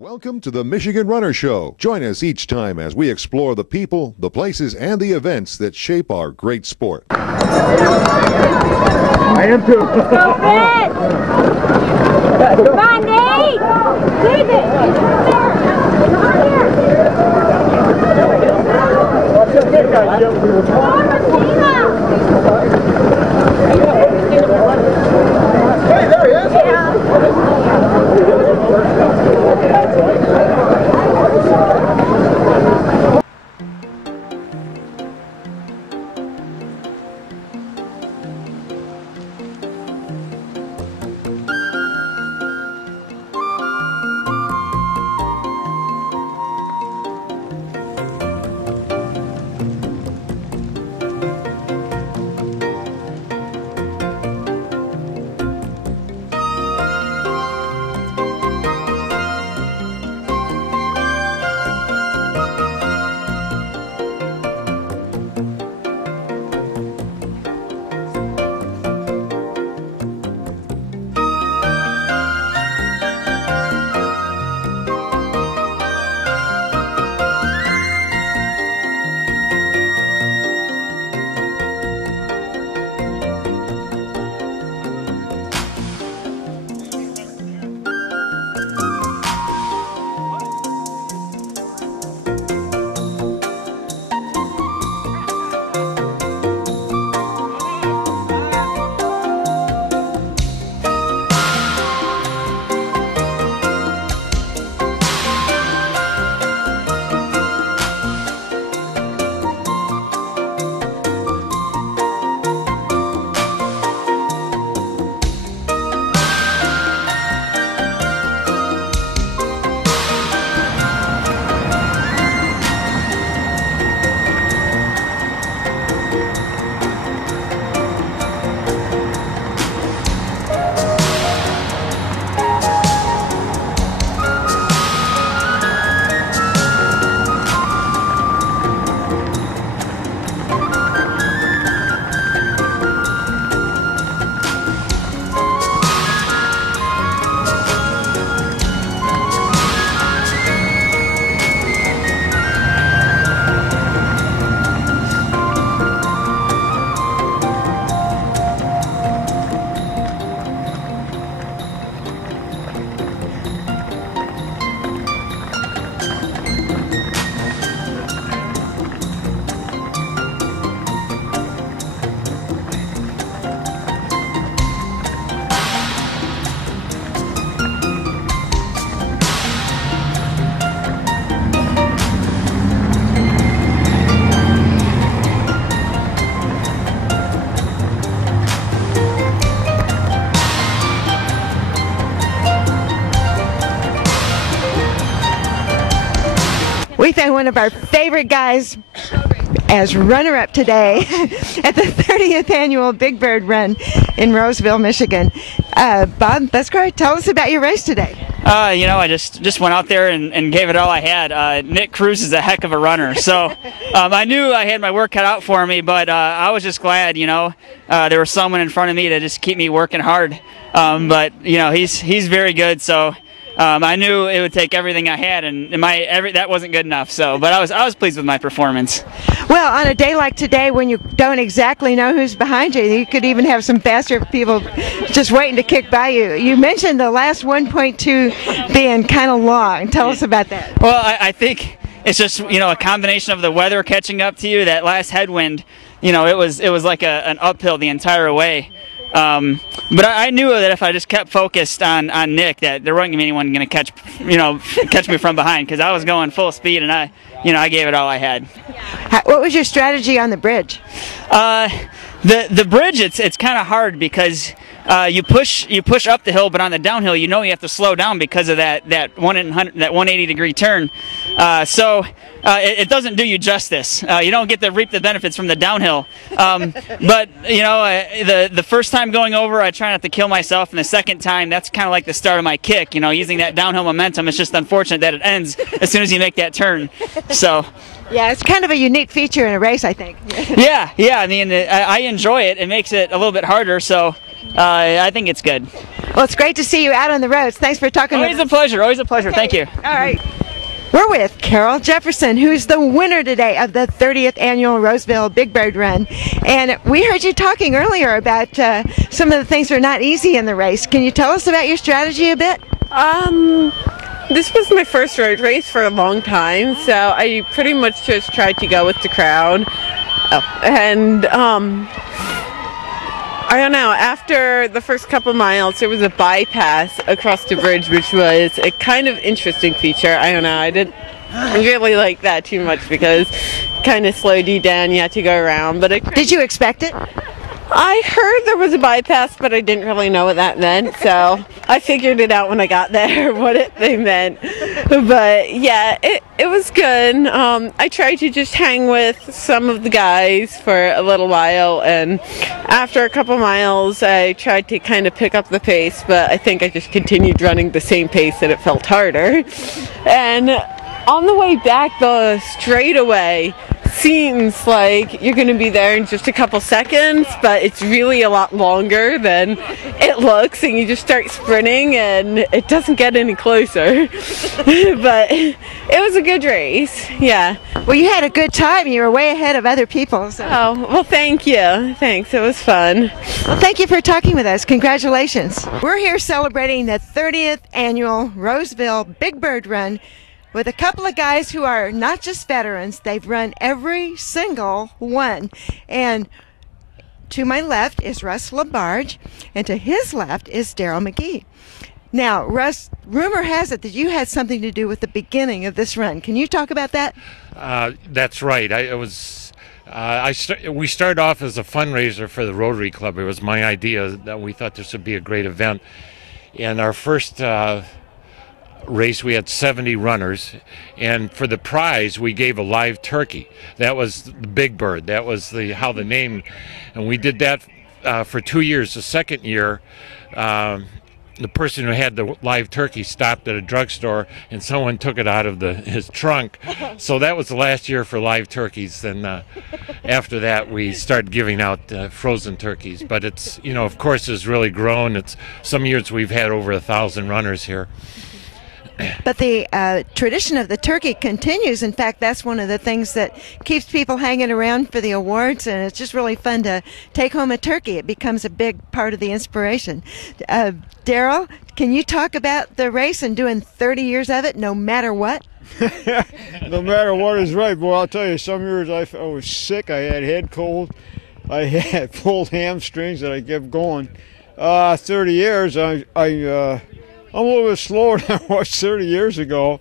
Welcome to the Michigan Runner Show. Join us each time as we explore the people, the places, and the events that shape our great sport. I am too. Go Fred! Come on, Nate! David! Come Hey, there he is! We found one of our favorite guys as runner-up today at the 30th annual Big Bird Run in Roseville, Michigan. Bob Buscar, tell us about your race today. You know, I just went out there and gave it all I had. Nick Cruz is a heck of a runner, so I knew I had my work cut out for me, but I was just glad, you know, there was someone in front of me to just keep me working hard. But you know, he's very good, so I knew it would take everything I had, and that wasn't good enough. So, but I was pleased with my performance. Well, on a day like today, when you don't exactly know who's behind you, you could even have some faster people just waiting to kick by you. You mentioned the last 1.2 being kind of long. Tell us about that. Well, I think it's just, you know, a combination of the weather catching up to you. That last headwind, you know, it was like an uphill the entire way. But I knew that if I just kept focused on Nick, that there wasn't anyone going to catch me from behind, because I was going full speed, and I gave it all I had. What was your strategy on the bridge? The bridge, it's kind of hard because you push up the hill, but on the downhill, you know, you have to slow down because of that 180-degree turn. So it doesn't do you justice. You don't get to reap the benefits from the downhill. But you know, the first time going over, I try not to kill myself, and the second time, that's kind of like the start of my kick. You know, using that downhill momentum. It's just unfortunate that it ends as soon as you make that turn. So. Yeah, it's kind of a unique feature in a race, I think. Yeah. I mean, I enjoy it. It makes it a little bit harder. So, I think it's good. Well, it's great to see you out on the roads. Thanks for talking Always with a pleasure. Always a pleasure. Thank you. All right. We're with Carol Jefferson, who's the winner today of the 30th annual Roseville Big Bird Run. And we heard you talking earlier about some of the things that are not easy in the race. Can you tell us about your strategy a bit? This was my first road race for a long time, so I pretty much just tried to go with the crowd. And I don't know, after the first couple miles there was a bypass across the bridge, which was a kind of interesting feature. I don't know, I didn't really like that too much because it kind of slowed you down, you had to go around. But Did you expect it? I heard there was a bypass, but I didn't really know what that meant, so I figured it out when I got there, what they meant. But yeah, it was good. I tried to just hang with some of the guys for a little while, and after a couple miles I tried to kind of pick up the pace, but I think I just continued running the same pace and it felt harder. And on the way back, the straightaway seems like you're going to be there in just a couple seconds, but it's really a lot longer than it looks, and you just start sprinting and it doesn't get any closer. But it was a good race, yeah. Well, you had a good time. You were way ahead of other people. So. Oh, well, thank you. Thanks, it was fun. Well, thank you for talking with us. Congratulations. We're here celebrating the 30th annual Roseville Big Bird Run with a couple of guys who are not just veterans. They've run every single one. And to my left is Russ LaBarge, and to his left is Daryl McGee. Now, Russ, rumor has it that you had something to do with the beginning of this run. Can you talk about that? That's right. We started off as a fundraiser for the Rotary Club. It was my idea that we thought this would be a great event. And our first race we had 70 runners, and for the prize we gave a live turkey. That was the Big Bird. That was how the name, and we did that for 2 years. The second year the person who had the live turkey stopped at a drugstore and someone took it out of his trunk. So that was the last year for live turkeys. Then after that we started giving out frozen turkeys. But it's, of course, it's really grown. It's some years we've had over 1,000 runners here. But the tradition of the turkey continues. In fact, that's one of the things that keeps people hanging around for the awards, and it's just really fun to take home a turkey. It becomes a big part of the inspiration. Daryl, can you talk about the race and doing 30 years of it no matter what? No matter what is right. Boy, I'll tell you, some years I was sick. I had head cold. I had pulled hamstrings that I kept going. 30 years, I'm a little bit slower than I was 30 years ago.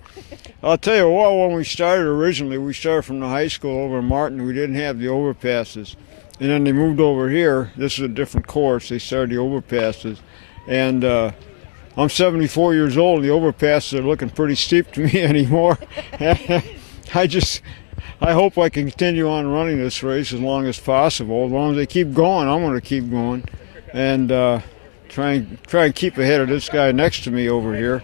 I'll tell you what, when we started originally, we started from the high school over in Martin. We didn't have the overpasses. And then they moved over here. This is a different course. They started the overpasses. And I'm 74 years old, and the overpasses are looking pretty steep to me anymore. I hope I can continue on running this race as long as possible. As long as they keep going, I'm going to keep going. And try and keep ahead of this guy next to me over here.